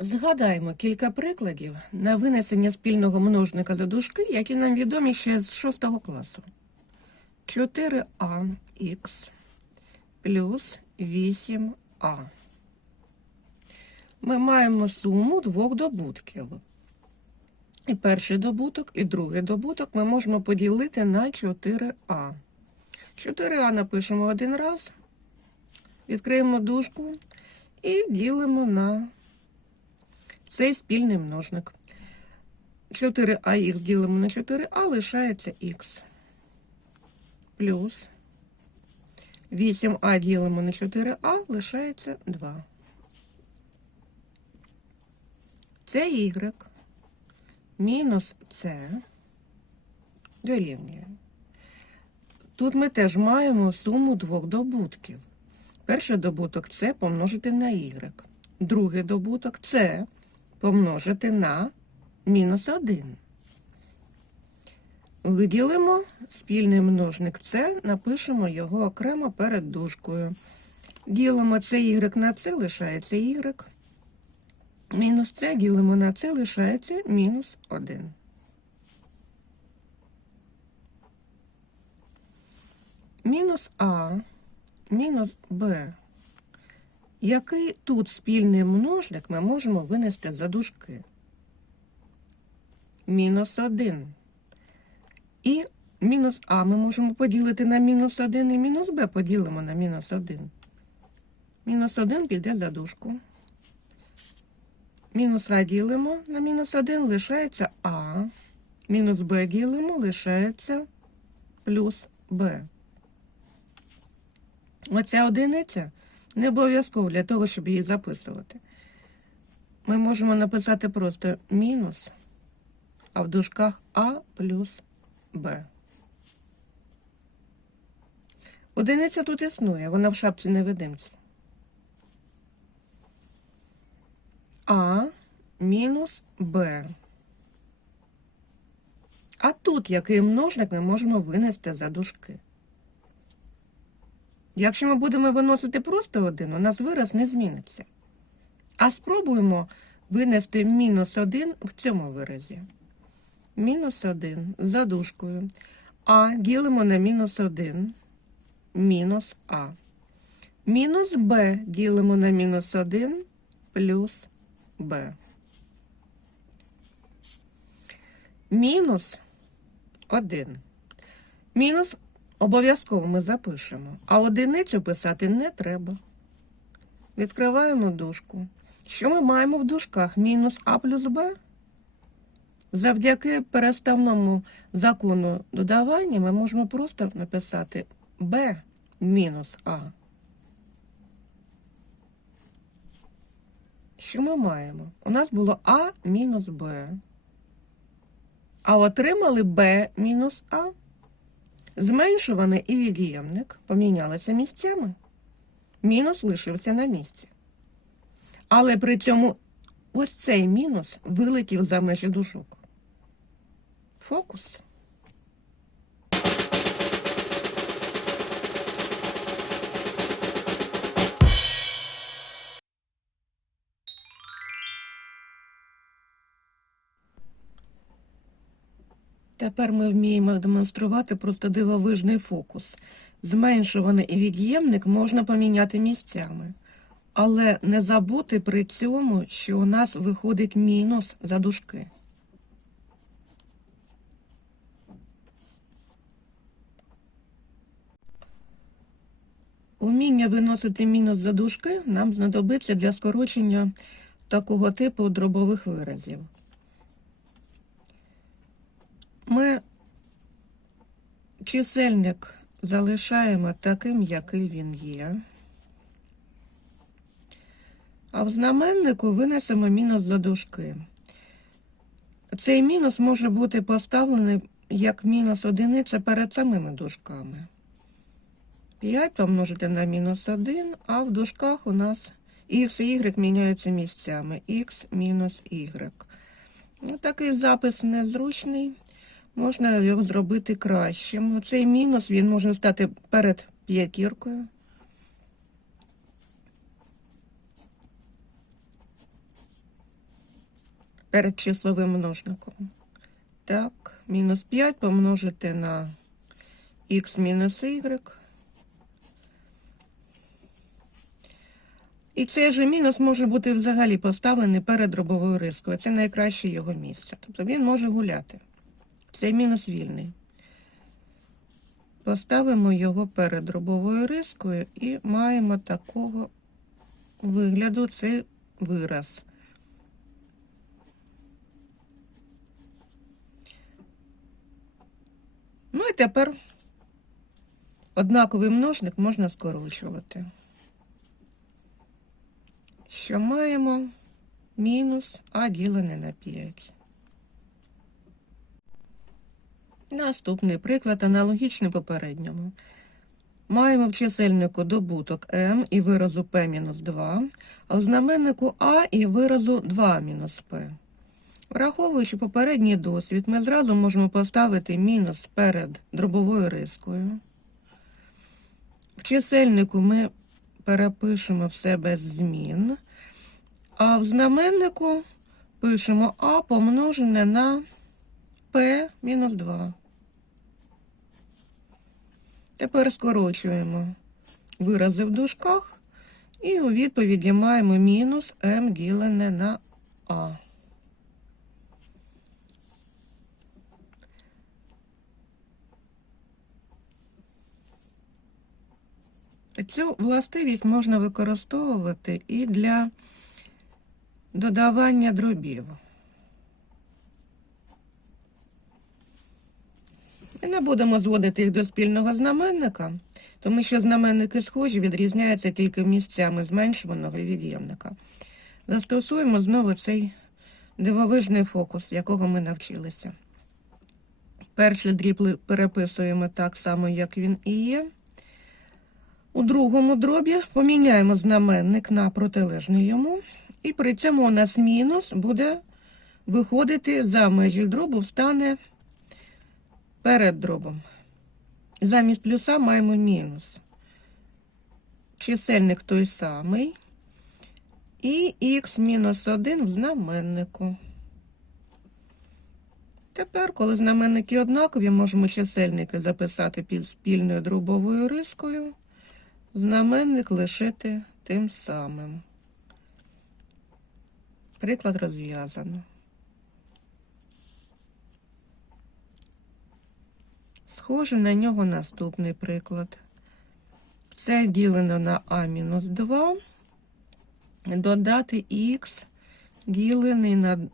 Згадаємо кілька прикладів на винесення спільного множника за дужки, які нам відомі ще з 6 класу. 4ax плюс 8а. Ми маємо суму двох добутків. І перший добуток, і другий добуток ми можемо поділити на 4а. 4а напишемо один раз, відкриємо дужку і ділимо на цей спільний множник. 4ах ділимо на 4а, лишається х. Плюс 8а ділимо на 4а, лишається 2. Це y мінус c дорівнює. Тут ми теж маємо суму двох добутків. Перший добуток це помножити на y. Другий добуток це помножити на мінус 1. Виділимо спільний множник С, напишемо його окремо перед дужкою. Ділимо це y на це, лишається y. Мінус С ділимо на це, лишається мінус 1. Мінус А, мінус Б. Який тут спільний множник ми можемо винести за дужки? Мінус 1. І мінус А ми можемо поділити на мінус 1 і мінус Б поділимо на мінус 1. Мінус 1 піде за дужку. Мінус А ділимо на мінус 1 лишається А. Мінус Б ділимо, лишається плюс Б. Оця одиниця не обов'язково для того, щоб її записувати. Ми можемо написати просто мінус, а в дужках А плюс Б. Одиниця тут існує, вона в шапці невидимці. А мінус Б. А тут який множник ми можемо винести за дужки? Якщо ми будемо виносити просто один, у нас вираз не зміниться. А спробуємо винести мінус 1 в цьому виразі. Мінус 1 за дужкою. А ділимо на мінус 1, мінус А. Мінус Б ділимо на мінус 1 плюс Б. Мінус 1. Мінус обов'язково ми запишемо, а одиницю писати не треба. Відкриваємо дужку. Що ми маємо в дужках? Мінус А плюс Б. Завдяки переставному закону додавання ми можемо просто написати Б мінус А. Що ми маємо? У нас було А мінус Б. А отримали Б мінус А. Зменшуваний і від'ємник помінялися місцями. Мінус лишився на місці. Але при цьому ось цей мінус вилетів за межі дужок. Фокус. Тепер ми вміємо демонструвати просто дивовижний фокус. Зменшуваний і від'ємник можна поміняти місцями. Але не забути при цьому, що у нас виходить мінус за дужки. Уміння виносити мінус за дужки нам знадобиться для скорочення такого типу дробових виразів. Ми чисельник залишаємо таким, який він є. А в знаменнику винесемо мінус за дужки. Цей мінус може бути поставлений як мінус одиниця перед самими дужками. 5 помножити на мінус 1, а в дужках у нас х і y міняються місцями. х мінус y. Ну, Такий запис незручний. Можна його зробити кращим. Цей мінус він може стати перед п'ятіркою. перед числовим множником. Так, мінус 5 помножити на х мінус y. І цей же мінус може бути взагалі поставлений перед дробовою рискою. Це найкраще його місце. Тобто він може гуляти. Цей мінус вільний. Поставимо його перед дробовою рискою і маємо такого вигляду цей вираз. Ну і тепер однаковий множник можна скорочувати. Що маємо мінус а ділене на 5. Наступний приклад аналогічний попередньому. Маємо в чисельнику добуток m і виразу p-2, а в знаменнику а і виразу 2 мінус p. Враховуючи попередній досвід, ми зразу можемо поставити мінус перед дробовою рискою. В чисельнику ми перепишемо все без змін, а в знаменнику пишемо а помножене на p мінус 2. Тепер скорочуємо вирази в дужках і у відповіді маємо мінус m ділене на а. Цю властивість можна використовувати і для додавання дробів. Ми не будемо зводити їх до спільного знаменника, тому що знаменники схожі відрізняються тільки місцями зменшуваного від'ємника. Застосуємо знову цей дивовижний фокус, якого ми навчилися. Перший дріб переписуємо так само, як він і є. У другому дробі поміняємо знаменник на протилежний йому, і при цьому у нас мінус буде виходити за межі дробу, встане перед дробом. Замість плюса маємо мінус. Чисельник той самий. І х мінус 1 в знаменнику. Тепер, коли знаменники однакові, можемо чисельники записати під спільною дробовою рискою, знаменник лишити тим самим. Приклад розв'язано. Схоже на нього наступний приклад. Це ділено на А-2, додати х ділений на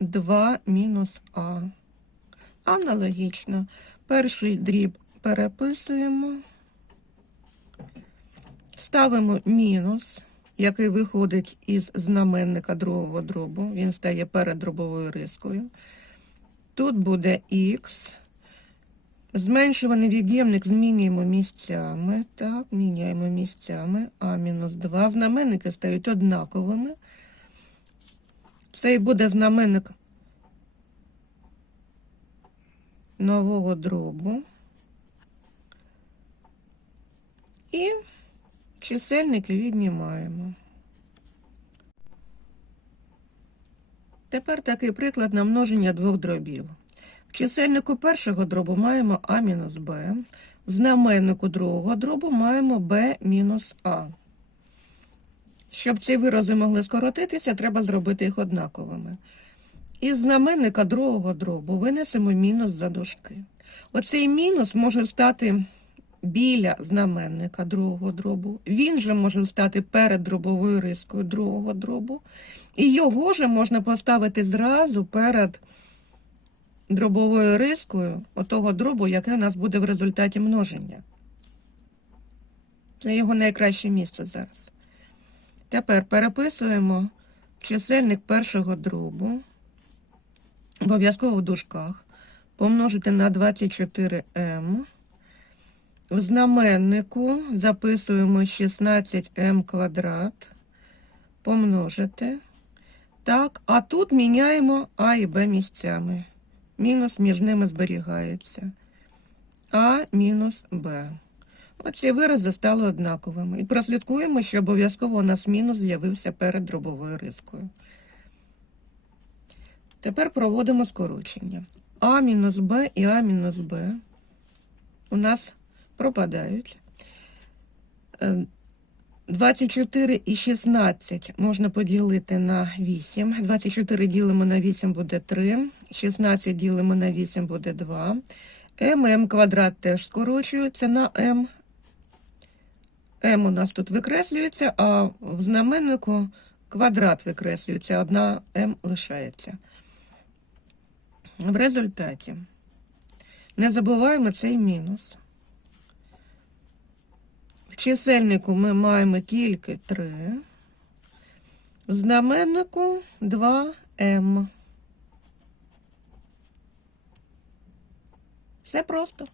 2 мінус А. Аналогічно. Перший дріб переписуємо, ставимо мінус, який виходить із знаменника другого дробу. Він стає перед дробовою рискою. Тут буде х. Зменшуваний від'ємник змінюємо місцями. Так, міняємо місцями. А-2. Знаменники стають однаковими. Це буде знаменник нового дробу. І чисельники віднімаємо. Тепер такий приклад на множення двох дробів. В чисельнику першого дробу маємо А мінус Б, в знаменнику другого дробу маємо Б мінус А. Щоб ці вирази могли скоротитися, треба зробити їх однаковими. Із знаменника другого дробу винесемо мінус за дужки. Оцей мінус може стати біля знаменника другого дробу. Він же може стати перед дробовою рискою другого дробу. І його же можна поставити зразу перед дробовою рискою отого дробу, яке у нас буде в результаті множення. Це його найкраще місце зараз. Тепер переписуємо чисельник першого дробу, обов'язково в дужках, помножити на 24m. В знаменнику записуємо 16m квадрат, помножити. Так, а тут міняємо А і Б місцями. Мінус між ними зберігається. А мінус Б. Оці вирази стали однаковими. І прослідкуємо, що обов'язково у нас мінус з'явився перед дробовою рискою. Тепер проводимо скорочення. А мінус Б і А мінус Б у нас пропадають. Е, 24 і 16 можна поділити на 8. 24 ділимо на 8 буде 3. 16 ділимо на 8 буде 2. М, М квадрат теж скорочується на М. М у нас тут викреслюється, а в знаменнику квадрат викреслюється, одна М лишається. В результаті не забуваємо цей мінус. Чисельнику ми маємо тільки 3. В знаменнику 2М. Все просто.